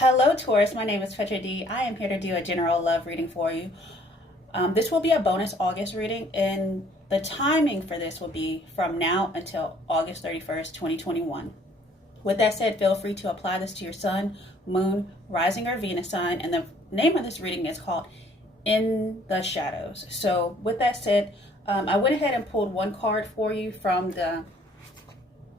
Hello Taurus, my name is Petra D. I am here to do a general love reading for you. This will be a bonus August reading, and the timing for this will be from now until August 31st, 2021. With that said, feel free to apply this to your sun, moon, rising, or Venus sign, and the name of this reading is called In the Shadows. So with that said, I went ahead and pulled one card for you from the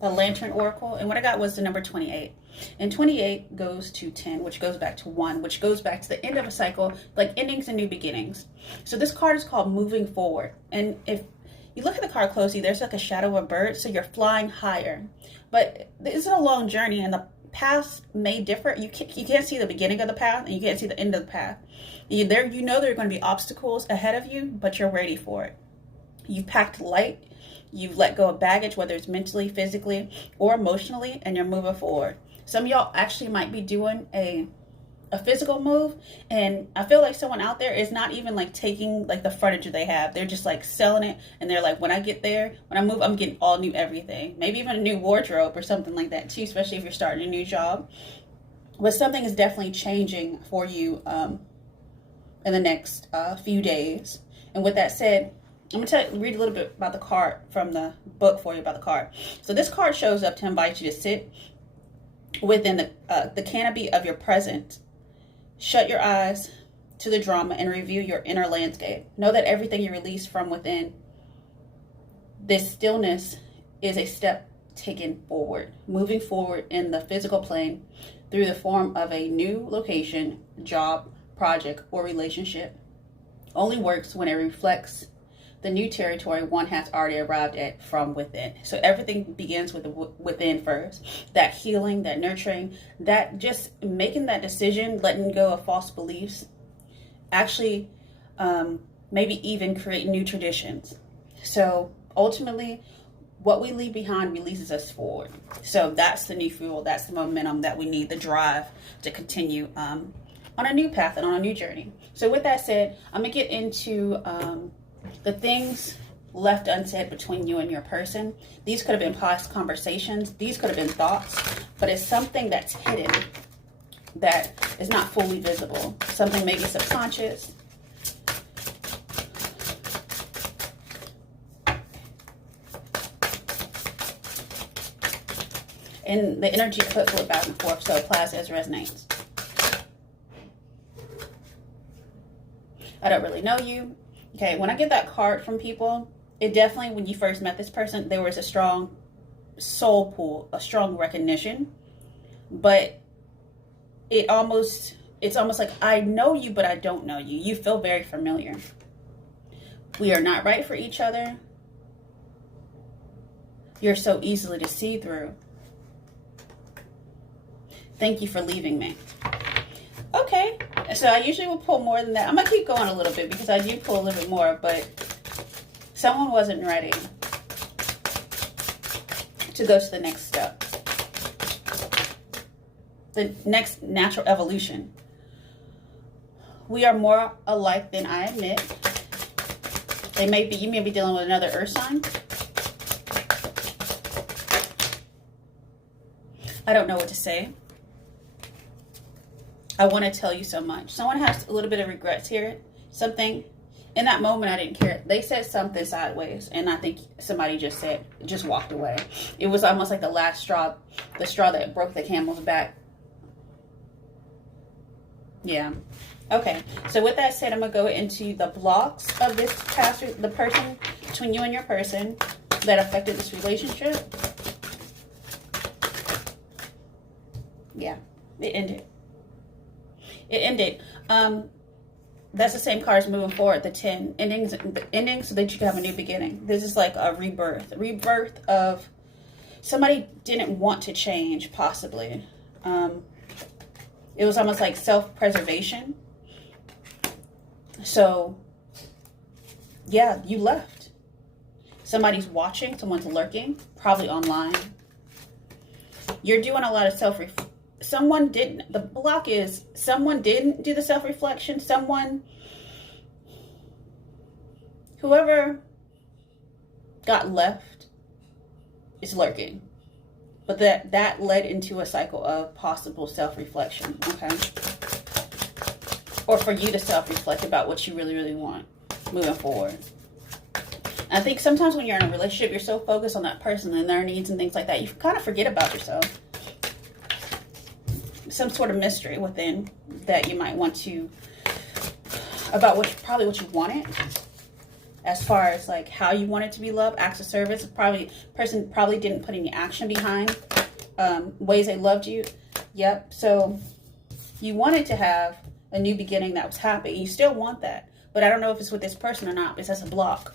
Lantern Oracle, and what I got was the number 28. And 28 goes to 10, which goes back to 1, which goes back to the end of a cycle, like endings and new beginnings. So this card is called Moving Forward. And if you look at the card closely, there's like a shadow of a bird, so you're flying higher. But this is a long journey, and the path may differ. You can't see the beginning of the path, and you can't see the end of the path. You know there are going to be obstacles ahead of you, but you're ready for it. You've packed light. You've let go of baggage, whether it's mentally, physically, or emotionally, and you're moving forward. Some of y'all actually might be doing a physical move, and I feel like someone out there is not even like taking like the furniture they have. They're just like selling it, and they're like, when I get there, when I move, I'm getting all new everything. Maybe even a new wardrobe or something like that too, especially if you're starting a new job. But something is definitely changing for you in the next few days. And with that said, I'm going to read a little bit about the card from the book for you about the card. So this card shows up to invite you to sit within the canopy of your present. Shut your eyes to the drama and review your inner landscape. Know that everything you release from within this stillness is a step taken forward, moving forward in the physical plane through the form of a new location, job, project, or relationship. Only works when it reflects the new territory one has already arrived at from within. So everything begins with within first. That healing, that nurturing, that just making that decision, letting go of false beliefs, actually maybe even create new traditions. So ultimately, what we leave behind releases us forward. So that's the new fuel, that's the momentum that we need, the drive to continue on a new path and on a new journey. So with that said, I'm gonna get into the things left unsaid between you and your person. These could have been past conversations. These could have been thoughts, but it's something that's hidden, that is not fully visible. Something maybe subconscious. And the energy could flip back and forth, so it applies as resonates. I don't really know you. Okay, when I get that card from people, it definitely, when you first met this person, there was a strong soul pull, a strong recognition. But it's almost like, I know you, but I don't know you. You feel very familiar. We are not right for each other. You're so easily to see through. Thank you for leaving me. Okay, so I usually will pull more than that. I'm going to keep going a little bit because I do pull a little bit more, but someone wasn't ready to go to the next step. The next natural evolution. We are more alike than I admit. You may be dealing with another earth sign. I don't know what to say. I want to tell you so much. Someone has a little bit of regrets here. Something in that moment, I didn't care. They said something sideways, and I think somebody just walked away. It was almost like the last straw, the straw that broke the camel's back. Yeah. Okay. So with that said, I'm gonna go into the blocks of this past, the person between you and your person that affected this relationship. Yeah, it ended. It ended. That's the same card as moving forward. The 10 endings so that you can have a new beginning. This is like a rebirth of somebody didn't want to change, possibly. It was almost like self-preservation. So yeah, you left. Somebody's watching, someone's lurking, probably online. You're doing a lot of self-reflection. Someone didn't, the block is someone didn't do the self-reflection. Whoever got left is lurking. But that led into a cycle of possible self-reflection, okay? Or for you to self-reflect about what you really, really want moving forward. I think sometimes when you're in a relationship, you're so focused on that person and their needs and things like that, you kind of forget about yourself. Some sort of mystery within that you might want to, about what you wanted, as far as like how you wanted to be loved, acts of service. Person probably didn't put any action behind ways they loved you. Yep. So you wanted to have a new beginning that was happy. You still want that, but I don't know if it's with this person or not, because that's a block.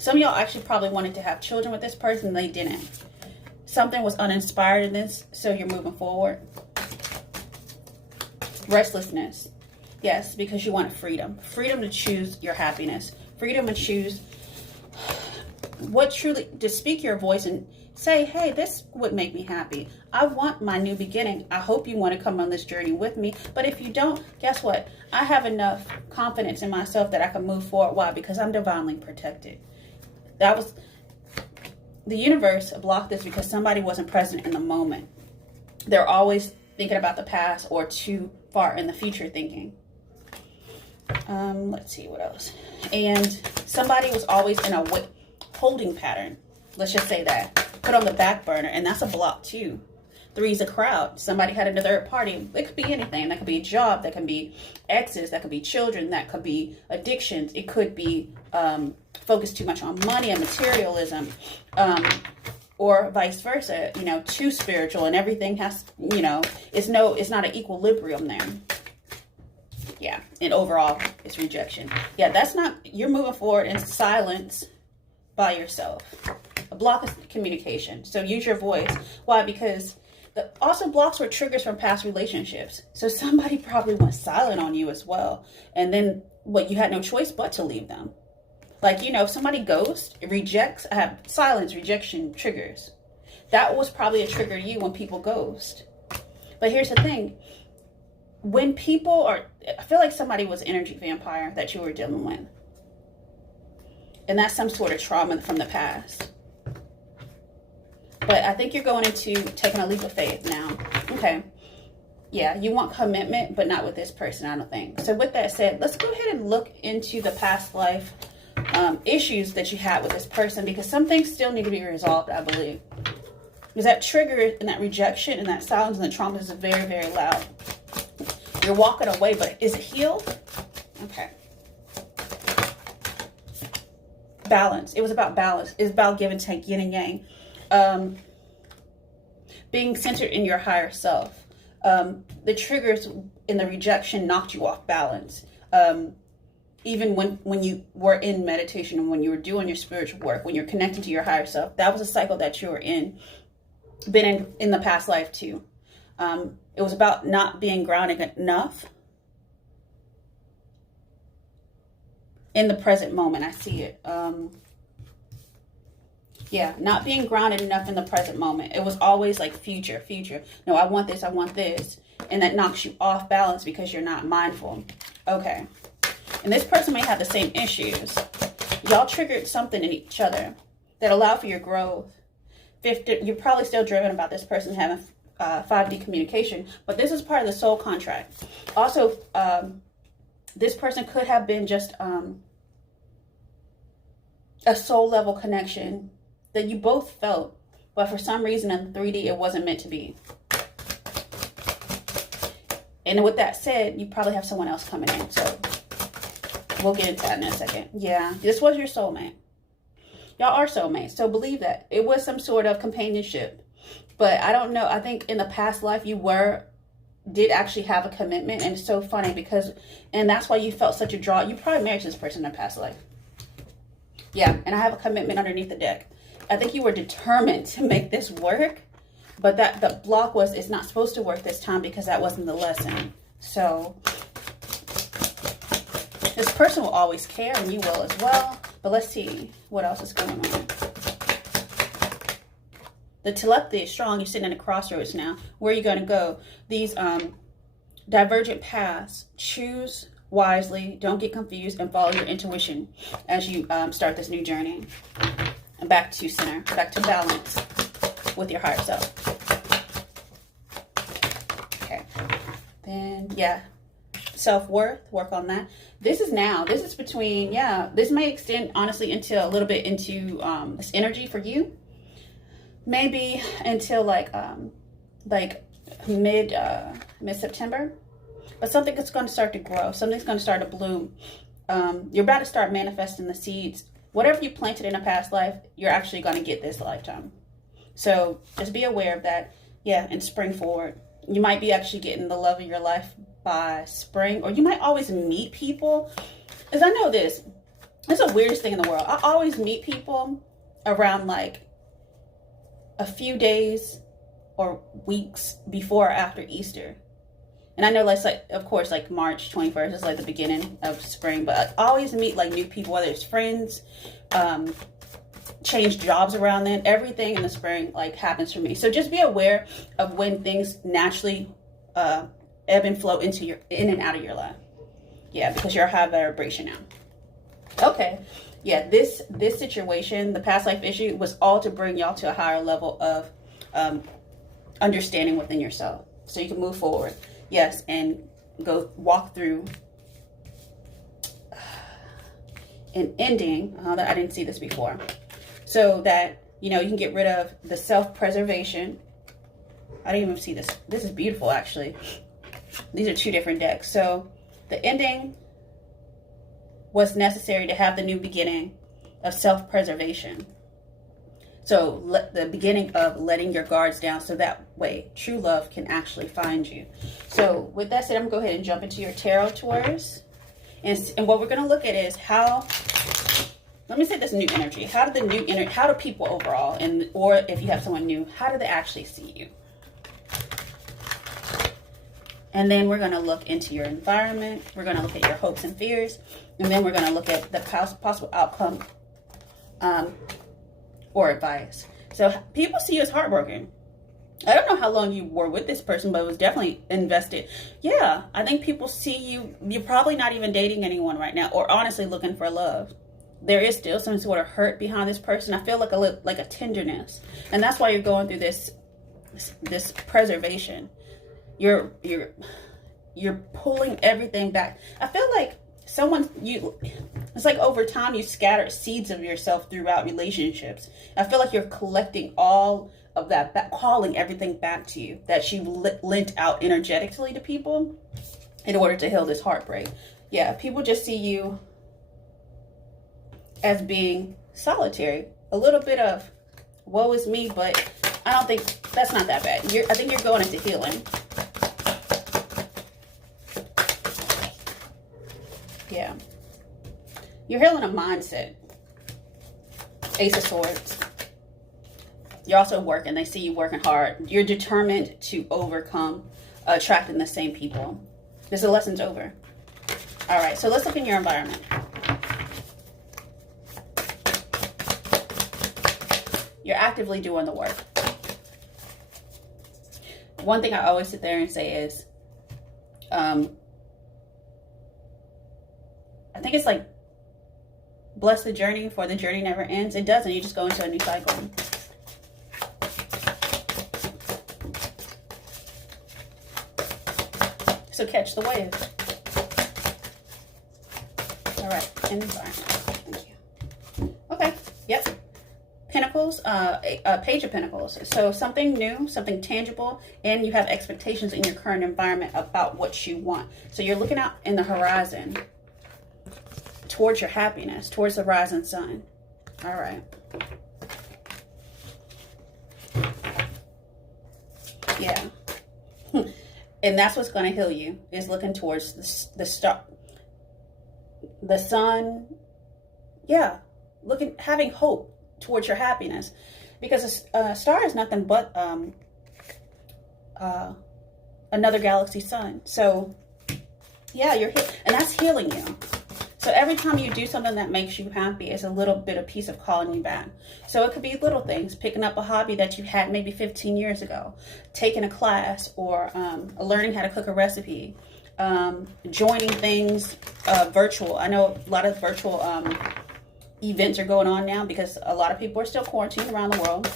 Some of y'all actually probably wanted to have children with this person, and they didn't. Something was uninspired in this, so you're moving forward. Restlessness. Yes, because you want freedom. Freedom to choose your happiness. Freedom to choose to speak your voice and say, hey, this would make me happy. I want my new beginning. I hope you want to come on this journey with me. But if you don't, guess what? I have enough confidence in myself that I can move forward. Why? Because I'm divinely protected. The universe blocked this because somebody wasn't present in the moment. They're always thinking about the past or too far in the future thinking. Let's see what else. And somebody was always in a holding pattern. Let's just say that. Put on the back burner, and that's a block too. 3 is a crowd. Somebody had a third party. It could be anything. That could be a job. That can be exes. That could be children. That could be addictions. It could be focused too much on money and materialism, or vice versa. Too spiritual, and everything has, it's not an equilibrium there. Yeah, and overall, it's rejection. Yeah, that's not, you're moving forward in silence by yourself. A block is communication. So use your voice. Why? Because also blocks were triggers from past relationships. So somebody probably went silent on you as well. And then, you had no choice but to leave them. Like, if somebody ghosts, rejects, I have silence, rejection triggers. That was probably a trigger to you when people ghost. But here's the thing. When people I feel like somebody was an energy vampire that you were dealing with. And that's some sort of trauma from the past. But I think you're going into taking a leap of faith now. Okay. Yeah, you want commitment, but not with this person, I don't think. So with that said, let's go ahead and look into the past life issues that you had with this person, because some things still need to be resolved, I believe. Because that trigger and that rejection and that silence and the trauma is very, very loud. You're walking away, but is it healed? Okay. Balance. It was about balance. It's about give and take, yin and yang. Being centered in your higher self. The triggers in the rejection knocked you off balance. Even when you were in meditation and when you were doing your spiritual work, when you're connecting to your higher self, that was a cycle that you were in, been in the past life too. It was about not being grounded enough in the present moment. I see it. Yeah, not being grounded enough in the present moment. It was always like future. No, I want this. And that knocks you off balance because you're not mindful. Okay. And this person may have the same issues. Y'all triggered something in each other that allowed for your growth. You're probably still driven about this person having 5D communication, but this is part of the soul contract. Also, this person could have been just a soul level connection that you both felt, but for some reason in 3D it wasn't meant to be. And with that said, you probably have someone else coming in, so we'll get into that in a second. Yeah, this was your soulmate. Y'all are soulmates, so believe that. It was some sort of companionship. But I don't know, I think in the past life you did actually have a commitment, and it's so funny and that's why you felt such a draw. You probably married this person in a past life. Yeah, and I have a commitment underneath the deck. I think you were determined to make this work, but the block was, it's not supposed to work this time because that wasn't the lesson. So this person will always care, and you will as well. But let's see what else is going on. The telepathy is strong. You're sitting at a crossroads now. Where are you going to go? These divergent paths. Choose wisely. Don't get confused and follow your intuition as you start this new journey. back to center, back to balance with your higher self. Okay. Then, yeah, self-worth, work on that. This is now. This is between, yeah, this may extend, honestly, into a little bit into this energy for you. Maybe until like mid-September. But something is going to start to grow. Something's going to start to bloom. You're about to start manifesting the seeds. Whatever you planted in a past life, you're actually going to get this lifetime. So just be aware of that. Yeah, and spring forward. You might be actually getting the love of your life by spring. Or you might always meet people. As I know this is the weirdest thing in the world. I always meet people around like a few days or weeks before or after Easter. And I know, like, of course, like March 21st is like the beginning of spring, but I always meet like new people, whether it's friends, change jobs around then. Everything in the spring like happens for me. So just be aware of when things naturally ebb and flow into your in and out of your life. Yeah, because you're a high vibration now. Okay. Yeah, this situation, the past life issue, was all to bring y'all to a higher level of understanding within yourself, so you can move forward. Yes, and go walk through an ending. That I didn't see this before, so that you can get rid of the self-preservation. I didn't even see this. This is beautiful, actually. These are two different decks. So the ending was necessary to have the new beginning of self-preservation. So the beginning of letting your guards down, so that way true love can actually find you. So with that said, I'm going to go ahead and jump into your tarot, Taurus. And what we're going to look at is how, let me say this new energy. How do people overall, or if you have someone new, how do they actually see you? And then we're going to look into your environment. We're going to look at your hopes and fears. And then we're going to look at the possible outcome or advice. So people see you as heartbroken. I don't know how long you were with this person, but it was definitely invested. Yeah, I think people see you. You're probably not even dating anyone right now, or honestly looking for love. There is still some sort of hurt behind this person. I feel like a tenderness. And that's why you're going through this preservation. You're pulling everything back. I feel like it's like over time you scattered seeds of yourself throughout relationships. I feel like you're collecting all of that back, calling everything back to you that you lent out energetically to people in order to heal this heartbreak. Yeah, people just see you as being solitary. A little bit of woe is me, but I don't think that's not that bad. I think you're going into healing. Yeah. You're healing a mindset. Ace of Swords. You're also working. They see you working hard. You're determined to overcome attracting the same people. The lesson's over. All right, so let's look in your environment. You're actively doing the work. One thing I always sit there and say is, I think it's like, bless the journey, for the journey never ends. It doesn't. You just go into a new cycle. So catch the wave. All right, environment. Thank you. Okay. Yep. Pentacles, a Page of Pentacles. So something new, something tangible, and you have expectations in your current environment about what you want. So you're looking out in the horizon towards your happiness, towards the rising sun. All right. Yeah. And that's what's going to heal you, is looking towards the star, the sun. Yeah. Having hope towards your happiness, because a star is nothing but another galaxy sun. So yeah, and that's healing you. So every time you do something that makes you happy, it's a little bit of piece of calling you back. So it could be little things, picking up a hobby that you had maybe 15 years ago, taking a class, or learning how to cook a recipe, joining things virtual. I know a lot of virtual events are going on now, because a lot of people are still quarantined around the world.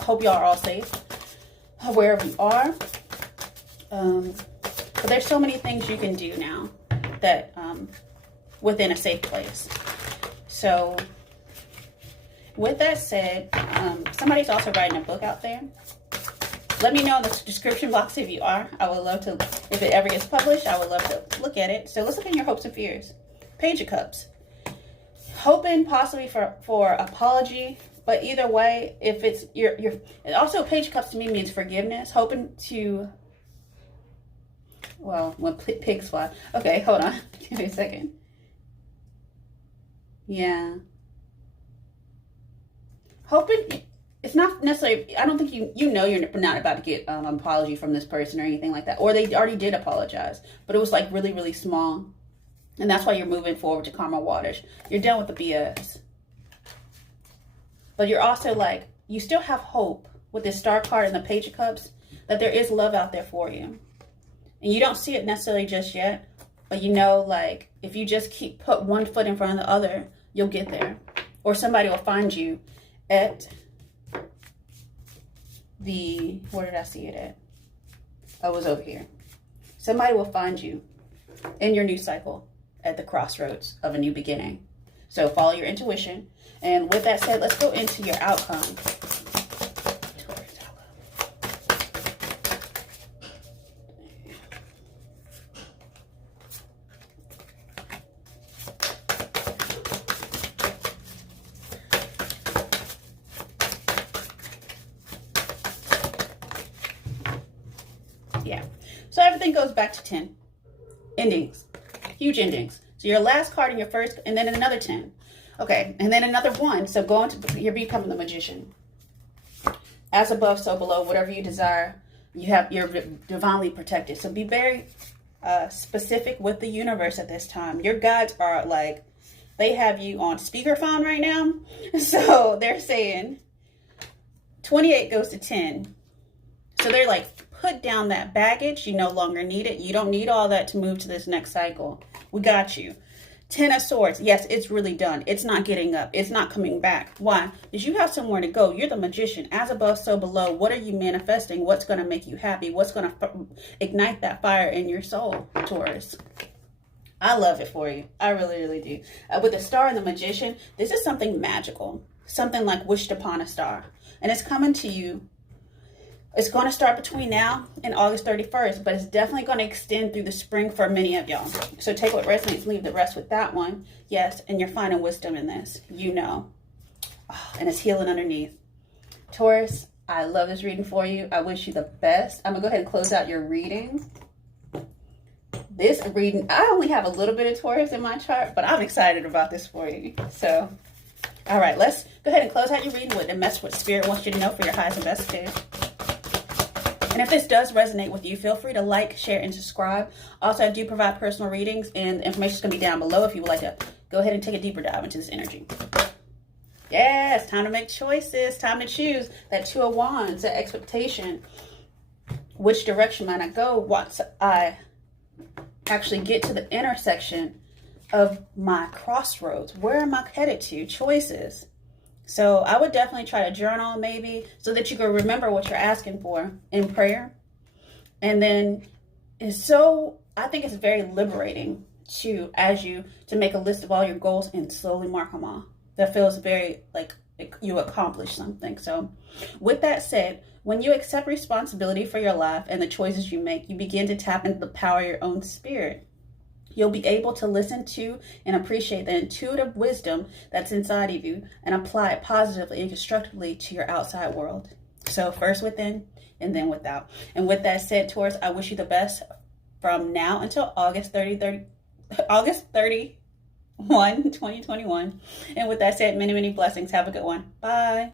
Hope y'all are all safe wherever you are. But there's so many things you can do now that within a safe place. So with that said, somebody's also writing a book out there. Let me know in the description box if you are. I would love to, if it ever gets published, I would love to look at it. So let's look at your hopes and fears. Page of Cups. Hoping possibly for apology, but either way, if it's and also Page of Cups to me means forgiveness. Hoping to, well, when pigs fly. Okay, hold on. Give me a second. Yeah. Hoping. It's not necessarily, I don't think you know you're not about to get an apology from this person or anything like that. Or they already did apologize, but it was like really, really small. And that's why you're moving forward to calmer waters. You're done with the BS. But you're also like, you still have hope with this Star card and the Page of Cups that there is love out there for you. And you don't see it necessarily just yet, but you know, like, if you just put one foot in front of the other, you'll get there. Or somebody will find you at where did I see it at? Oh, it was over here. Somebody will find you in your new cycle at the crossroads of a new beginning. So follow your intuition. And with that said, let's go into your outcome. Yeah. So everything goes back to 10. Endings. Huge endings. So your last card in your first, and then another 10. Okay. And then another 1. So you're becoming the Magician. As above, so below. Whatever you desire, you're divinely protected. So be very specific with the universe at this time. Your guides are like, they have you on speakerphone right now. So they're saying 28 goes to 10. So they're like, put down that baggage. You no longer need it. You don't need all that to move to this next cycle. We got you. 10 of Swords. Yes, it's really done. It's not getting up. It's not coming back. Why? Because you have somewhere to go. You're the Magician. As above, so below. What are you manifesting? What's going to make you happy? What's going to ignite that fire in your soul, Taurus? I love it for you. I really, really do. With the Star and the Magician, this is something magical. Something like wished upon a star. And it's coming to you. It's going to start between now and August 31st, but it's definitely going to extend through the spring for many of y'all. So take what resonates, leave the rest with that one. Yes, and you're finding wisdom in this. You know. Oh, and it's healing underneath. Taurus, I love this reading for you. I wish you the best. I'm going to go ahead and close out your reading. This reading, I only have a little bit of Taurus in my chart, but I'm excited about this for you. So, all right, let's go ahead and close out your reading with the message what Spirit wants you to know for your highest and best good. And if this does resonate with you, feel free to like, share, and subscribe. Also, I do provide personal readings, and the information is going to be down below if you would like to go ahead and take a deeper dive into this energy. Yes, time to make choices. Time to choose that 2 of Wands, that expectation. Which direction might I go once I actually get to the intersection of my crossroads? Where am I headed to? Choices. So I would definitely try to journal maybe so that you can remember what you're asking for in prayer. And then I think it's very liberating to make a list of all your goals and slowly mark them off. That feels very like you accomplished something. So with that said, when you accept responsibility for your life and the choices you make, you begin to tap into the power of your own spirit. You'll be able to listen to and appreciate the intuitive wisdom that's inside of you and apply it positively and constructively to your outside world. So first within and then without. And with that said, Taurus, I wish you the best from now until August 31, 2021. And with that said, many, many blessings. Have a good one. Bye.